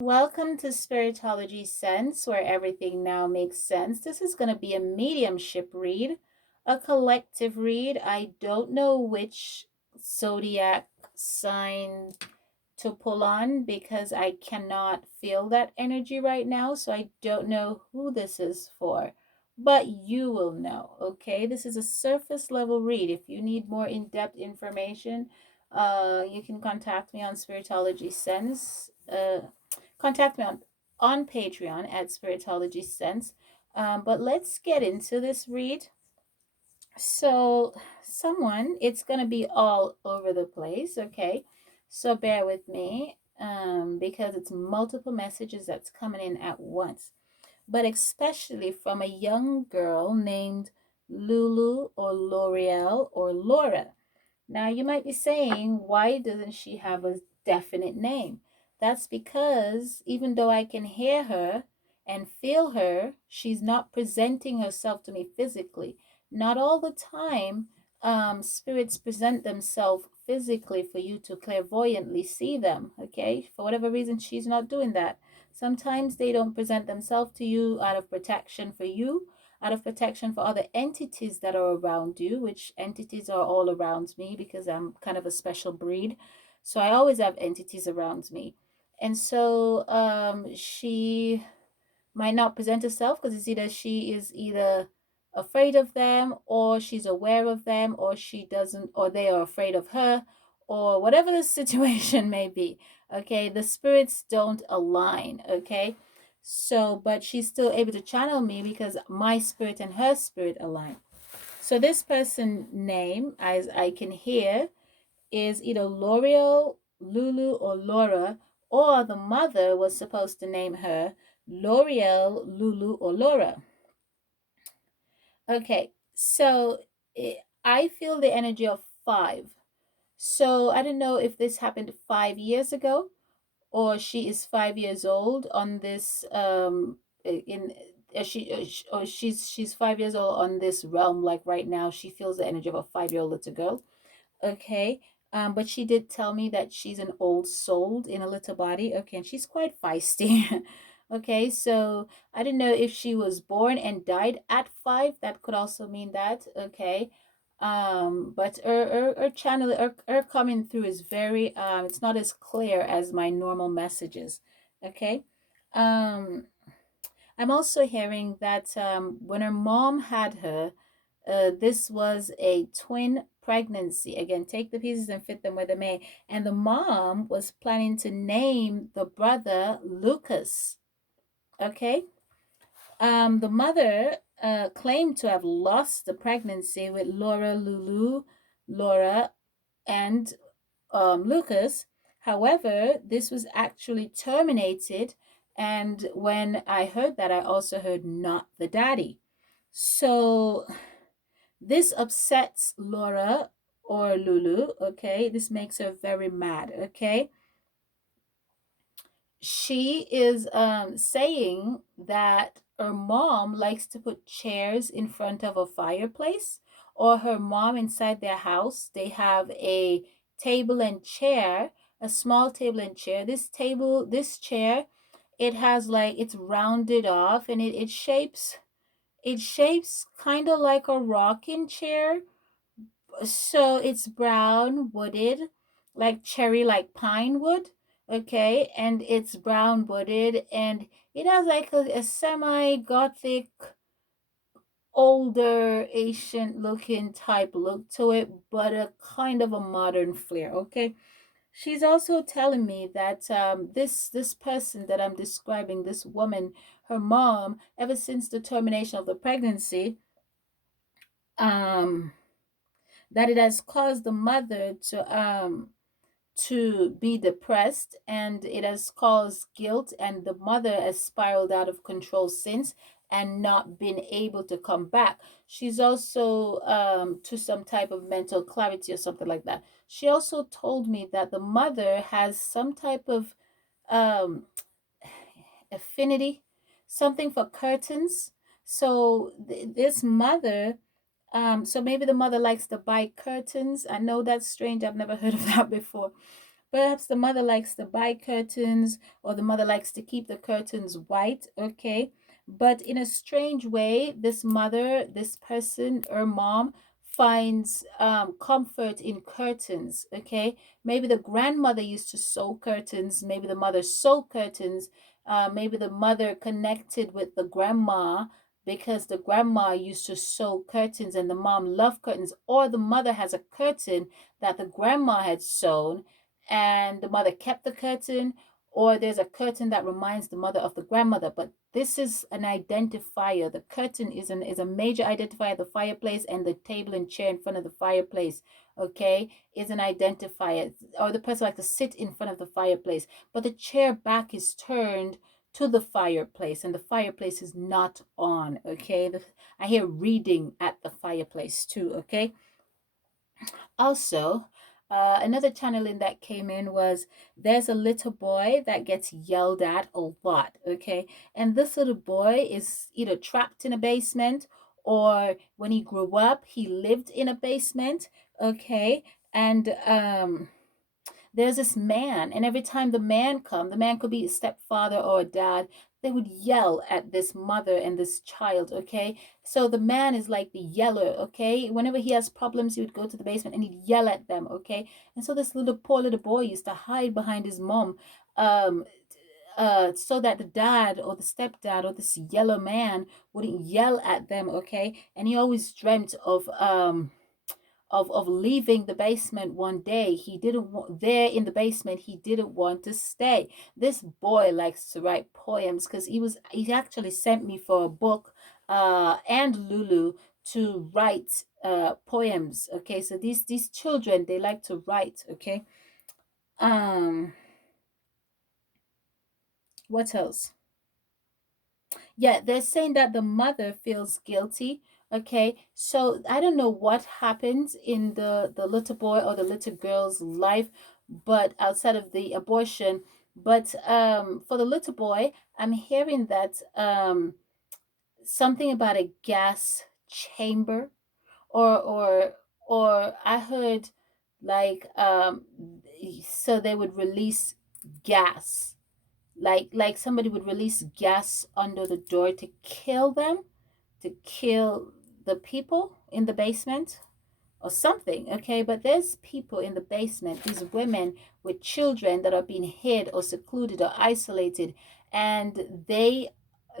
Welcome to Spiritology Sense, where everything now makes sense. This is going to be a mediumship read, a collective read. I don't know which zodiac sign to pull on because I cannot feel that energy right now. So I don't know who this is for, but you will know. Okay, this is a surface level read. If you need more in depth information, you can contact me on Spiritology Sense. Contact me on Patreon at Spiritology Sense. But let's get into this read. So, it's going to be all over the place, okay? So, bear with me because it's multiple messages that's coming in at once, but especially from a young girl named Lulu or L'Oreal or Laura. Now, you might be saying, why doesn't she have a definite name? That's because even though I can hear her and feel her, she's not presenting herself to me physically. Not all the time, spirits present themselves physically for you to clairvoyantly see them, okay? For whatever reason, she's not doing that. Sometimes they don't present themselves to you out of protection for you, out of protection for other entities that are around you, which entities are all around me because I'm kind of a special breed. So I always have entities around me. And so she might not present herself because it's either she is either afraid of them or she's aware of them or she doesn't or they are afraid of her or whatever the situation may be. Okay, the spirits don't align. Okay, so but she's still able to channel me because my spirit and her spirit align. So this person name, as I can hear, is either L'Oreal, Lulu, or Laura, or the mother was supposed to name her L'Oreal, Lulu, or Laura. Okay, so I feel the energy of five. So I don't know if this happened 5 years ago or she is 5 years old on this in or she's 5 years old on this realm, like right now she feels the energy of a 5-year-old little girl. Okay. But she did tell me that she's an old soul in a little body. Okay, and she's quite feisty. Okay, so I don't know if she was born and died at 5. That could also mean that. Okay. But her channel, her coming through is very it's not as clear as my normal messages. Okay. Um, I'm also hearing that when her mom had her, this was a twin pregnancy. Again, take the pieces and fit them where they may. And the mom was planning to name the brother Lucas. Okay. The mother claimed to have lost the pregnancy with Laura, Lulu, Laura, and Lucas. However, this was actually terminated. And when I heard that, I also heard not the daddy. So this upsets Laura or Lulu, okay? This makes her very mad, okay? She is saying that her mom likes to put chairs in front of a fireplace, or her mom inside their house, they have a table and chair, a small table and chair. This chair, it has like, it's rounded off and it shapes kind of like a rocking chair, so it's brown wooded, like cherry, like pine wood. Okay, and it's brown wooded and it has like a semi gothic, older ancient looking type look to it, but a kind of a modern flair. Okay, she's also telling me that this person that I'm describing, this woman, her mom, ever since the termination of the pregnancy, um that it has caused the mother to be depressed, and it has caused guilt, and the mother has spiraled out of control since and not been able to come back. She's also to some type of mental clarity or something like that. She also told me that the mother has some type of um affinity, something for curtains. So this mother, so maybe the mother likes to buy curtains. I know that's strange. I've never heard of that before. Perhaps the mother likes to buy curtains, or the mother likes to keep the curtains white, okay? But in a strange way, this mother, this person, her mom, finds comfort in curtains, okay? Maybe the grandmother used to sew curtains, maybe the mother sewed curtains, maybe the mother connected with the grandma because the grandma used to sew curtains and the mom loved curtains, or the mother has a curtain that the grandma had sewn and the mother kept the curtain, or there's a curtain that reminds the mother of the grandmother. But this is an identifier. The curtain is a major identifier. The fireplace and the table and chair in front of the fireplace, okay, is an identifier. Or the person like to sit in front of the fireplace, but the chair back is turned to the fireplace and the fireplace is not on, okay. I hear reading at the fireplace too, okay. Also, another channeling that came in was there's a little boy that gets yelled at a lot, okay? And this little boy is either trapped in a basement or when he grew up, he lived in a basement, okay? And there's this man, and every time the man come, the man could be a stepfather or a dad, they would yell at this mother and this child, okay. So the man is like the yeller, okay. Whenever he has problems, he would go to the basement and he'd yell at them, okay. And so this little poor little boy used to hide behind his mom, um so that the dad or the stepdad or this yellow man wouldn't yell at them, okay. And he always dreamt of leaving the basement one day. He didn't want there in the basement. He didn't want to stay. This boy likes to write poems because he actually sent me for a book, and Lulu to write poems. Okay, so these children, they like to write. Okay, um, what else? Yeah, they're saying that the mother feels guilty. Okay, so I don't know what happens in the little boy or the little girl's life, but outside of the abortion, but for the little boy, I'm hearing that something about a gas chamber, or or I heard like so they would release gas, like somebody would release gas under the door to kill them, to kill the people in the basement or something, okay. But there's people in the basement, these women with children that are being hid or secluded or isolated, and they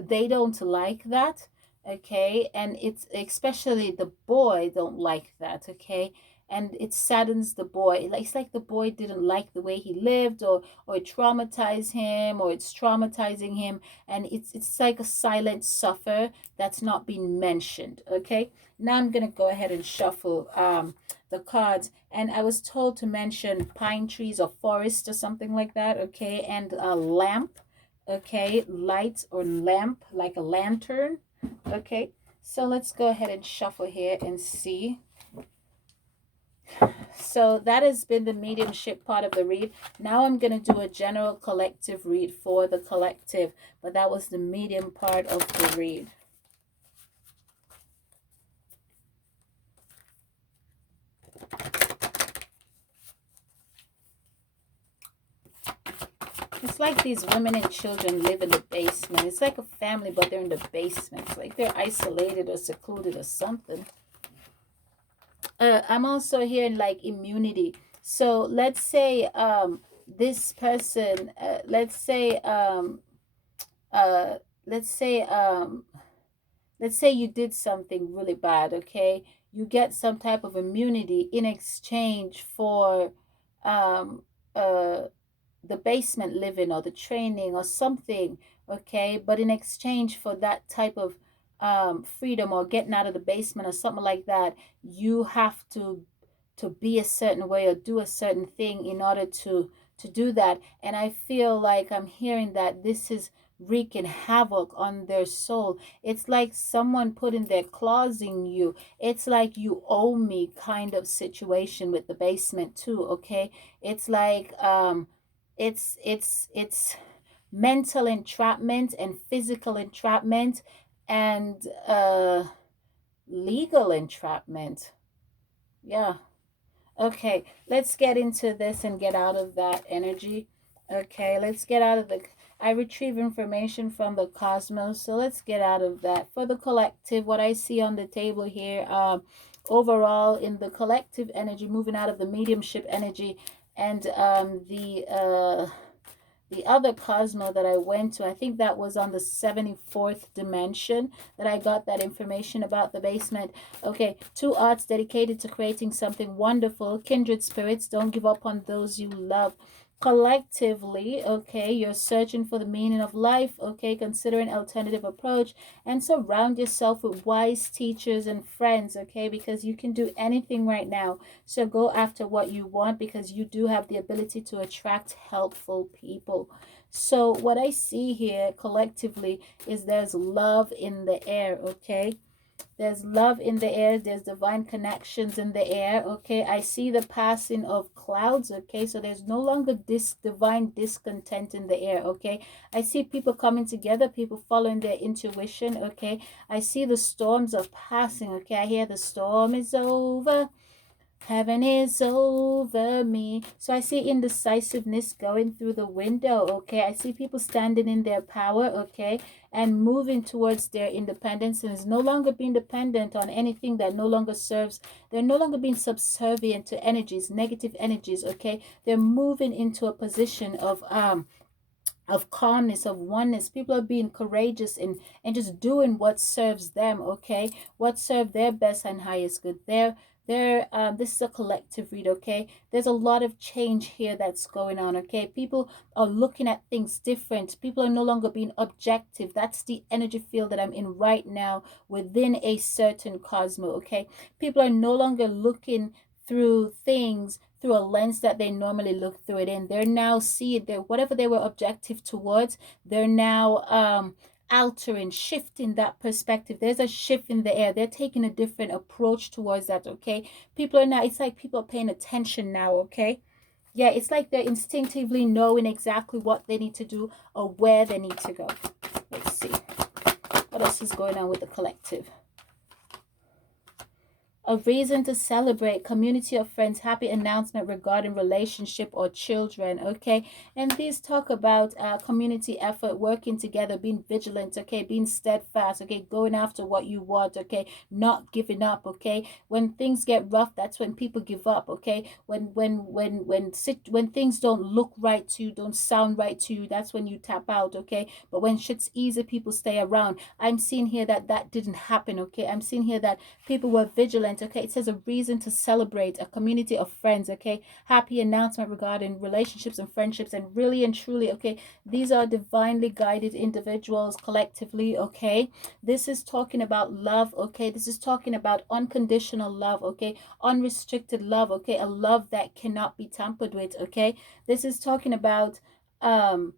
don't like that, okay. And it's especially the boy don't like that, okay. And it saddens the boy, like it's like the boy didn't like the way he lived, or it traumatized him, or it's traumatizing him, and it's like a silent suffer that's not being mentioned, okay. Now I'm gonna go ahead and shuffle the cards, and I was told to mention pine trees or forest or something like that, okay, and a lamp, okay, light or lamp like a lantern, okay. So let's go ahead and shuffle here and see. So that has been the mediumship part of the read. Now I'm going to do a general collective read for the collective, but that was the medium part of the read. It's like these women and children live in the basement. It's like a family, but they're in the basement. It's like they're isolated or secluded or something. I'm also hearing like immunity. So this person, uh, let's say let's say you did something really bad, okay. You get some type of immunity in exchange for um uh the basement living or the training or something, okay. But in exchange for that type of freedom or getting out of the basement or something like that, you have to be a certain way or do a certain thing in order to do that. And I feel like I'm hearing that this is wreaking havoc on their soul. It's like someone putting their claws in you. It's like you owe me kind of situation with the basement too, okay. It's like it's mental entrapment and physical entrapment and legal entrapment. Yeah. Okay, let's get into this and get out of that energy. Okay, let's get out of the. I retrieve information from the cosmos, so let's get out of that. For the collective, what I see on the table here, overall in the collective energy, moving out of the mediumship energy, and the other Cosmo that I went to, I think that was on the 74th dimension that I got that information about the basement. Okay, two arts dedicated to creating something wonderful. Kindred spirits, don't give up on those you love. Collectively, okay, you're searching for the meaning of life, okay, consider an alternative approach and surround yourself with wise teachers and friends, okay, because you can do anything right now. So go after what you want because you do have the ability to attract helpful people. So what I see here collectively is there's love in the air, okay? There's love in the air. There's divine connections in the air. Okay. I see the passing of clouds. Okay. So there's no longer this divine discontent in the air. Okay. I see people coming together, people following their intuition. Okay. I see the storms of passing. Okay. I hear the storm is over. Heaven is over me. So I see indecisiveness going through the window, okay? I see people standing in their power, okay? And moving towards their independence and is no longer being dependent on anything that no longer serves. They're no longer being subservient to energies, negative energies, okay? They're moving into a position of calmness, of oneness. People are being courageous and just doing what serves them, okay? What serve their best and highest good. This is a collective read, okay? There's a lot of change here that's going on, okay? People are looking at things different. People are no longer being objective. That's the energy field that I'm in right now within a certain cosmo, okay? People are no longer looking through things through a lens that they normally look through it in. They're now seeing that whatever they were objective towards, they're now altering, shifting that perspective. There's a shift in the air. They're taking a different approach towards that, okay? People are now, it's like people are paying attention now, okay? Yeah, it's like they're instinctively knowing exactly what they need to do or where they need to go. Let's see. What else is going on with the collective? A reason to celebrate, community of friends, happy announcement regarding relationship or children, okay? And these talk about community effort, working together, being vigilant, okay? Being steadfast, okay? Going after what you want, okay? Not giving up, okay? When things get rough, that's when people give up, okay? When things don't look right to you, don't sound right to you, that's when you tap out, okay? But when shit's easy, people stay around. I'm seeing here that that didn't happen, okay? I'm seeing here that people were vigilant, okay? It says a reason to celebrate, a community of friends, okay? Happy announcement regarding relationships and friendships, and really and truly, okay? These are divinely guided individuals collectively, okay? This is talking about love, okay? This is talking about unconditional love, okay? Unrestricted love, okay? A love that cannot be tampered with, okay? This is talking about um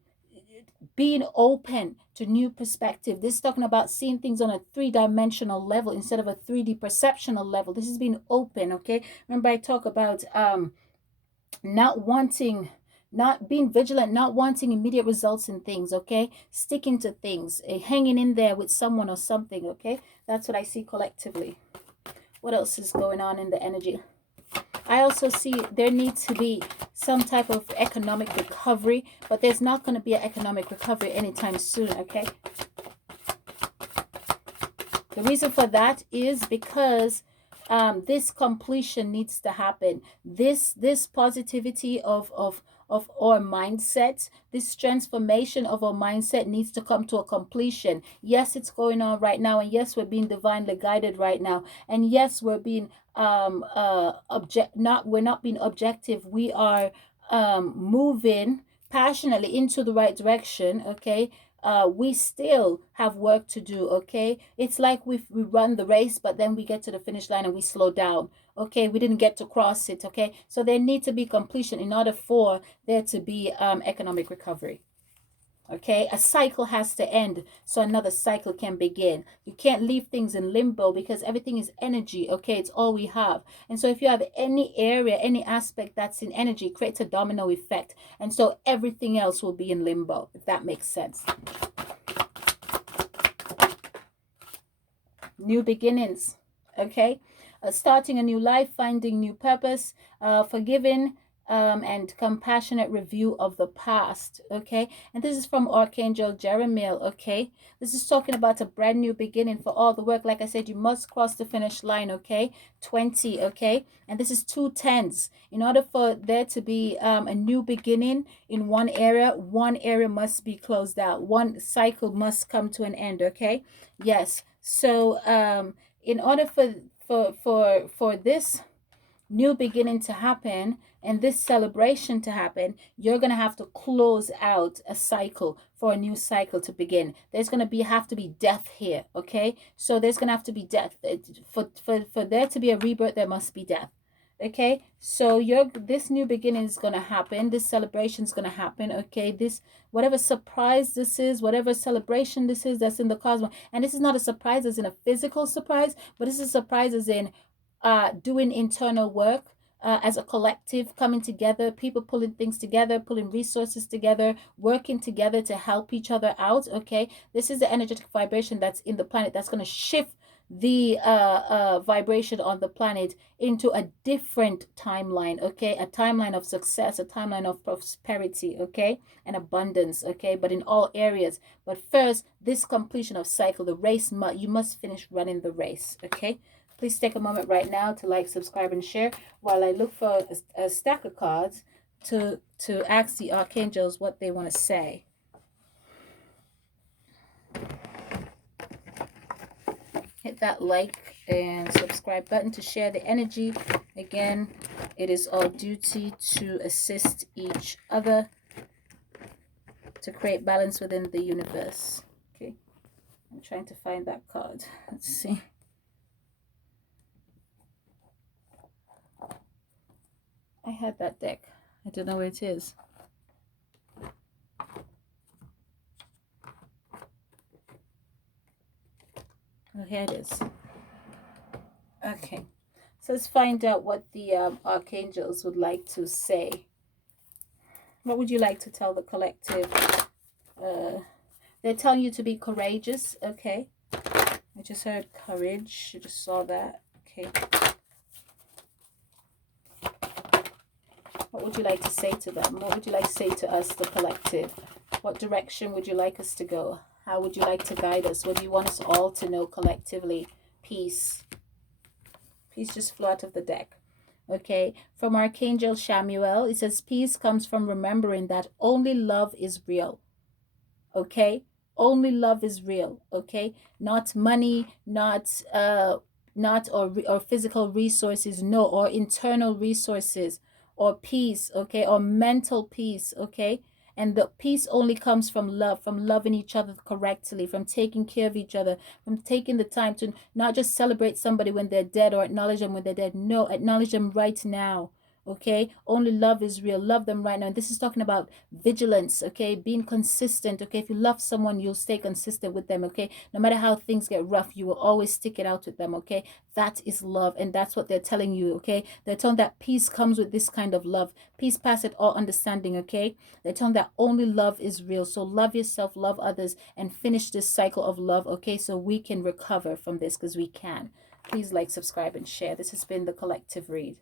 being open to new perspective. This is talking about seeing things on a three-dimensional level instead of a 3D perceptional level. This is being open, okay? Remember I talk about not wanting, not being vigilant, not wanting immediate results in things, okay? Sticking to things, hanging in there with someone or something, okay? That's what I see collectively. What else is going on in the energy? I also see there needs to be some type of economic recovery, but there's not going to be an economic recovery anytime soon, okay? The reason for that is because this completion needs to happen. This positivity of our mindset, this transformation of our mindset needs to come to a completion. Yes, it's going on right now, and yes, we're being divinely guided right now, and yes, we're being we're not being objective. We are moving passionately into the right direction, okay? We still have work to do, okay? It's like we run the race, but then we get to the finish line and we slow down, okay? We didn't get to cross it, okay? So there need to be completion in order for there to be economic recovery. Okay, a cycle has to end so another cycle can begin. You can't leave things in limbo because everything is energy. Okay, it's all we have. And so if you have any area, any aspect that's in energy, it creates a domino effect. And so everything else will be in limbo, if that makes sense. New beginnings. Okay, starting a new life, finding new purpose, forgiving, and compassionate review of the past. Okay, and this is from Archangel Jeremiah. Okay, this is talking about a brand new beginning for all the work. Like I said, you must cross the finish line. Okay, 20. Okay, and this is 2 10s. In order for there to be a new beginning in one area must be closed out. One cycle must come to an end. Okay, yes. So in order for this new beginning to happen and this celebration to happen, you're going to have to close out a cycle for a new cycle to begin. There's going to be have to be death here. Okay, so there's going to have to be death for there to be a rebirth. There must be death. Okay, so this new beginning is going to happen, this celebration is going to happen. Okay, this whatever surprise this is, whatever celebration this is that's in the cosmos, and this is not a surprise as in a physical surprise, but this is a surprise as in doing internal work, as a collective, coming together, people pulling things together, pulling resources together, working together to help each other out. Okay, this is the energetic vibration that's in the planet that's going to shift the vibration on the planet into a different timeline. Okay, a timeline of success, a timeline of prosperity. Okay, and abundance. Okay, but in all areas. But first, this completion of cycle, the race, you must finish running the race. Okay, please take a moment right now to like, subscribe, and share while I look for a stack of cards to ask the archangels what they want to say. Hit that like and subscribe button to share the energy. Again, it is our duty to assist each other to create balance within the universe. Okay, I'm trying to find that card. Let's see. I had that deck. I don't know where it is. Oh, here it is. Okay, so let's find out what the archangels would like to say. What would you like to tell the collective? They're telling you to be courageous. Okay, I just heard courage. I just saw that. Okay, what would you like to say to them? What would you like to say to us, the collective? What direction would you like us to go? How would you like to guide us? What do you want us all to know collectively? Peace. Peace just flew out of the deck. Okay, from Archangel Samuel, it says peace comes from remembering that only love is real. Okay, only love is real. Okay, not money, not or physical resources, no, or internal resources, or peace. Okay, or mental peace. Okay, and the peace only comes from love, from loving each other correctly, from taking care of each other, from taking the time to not just celebrate somebody when they're dead or acknowledge them when they're dead. No, acknowledge them right now. Okay, only love is real. Love them right now. And this is talking about vigilance. Okay, being consistent. Okay, if you love someone, you'll stay consistent with them. Okay, no matter how things get rough, you will always stick it out with them. Okay, that is love, and that's what they're telling you. Okay, they're telling that peace comes with this kind of love. Peace passeth all understanding. Okay, they're telling that only love is real. So love yourself, love others, and finish this cycle of love. Okay, so we can recover from this, because we can. Please like, subscribe, and share. This has been the collective read.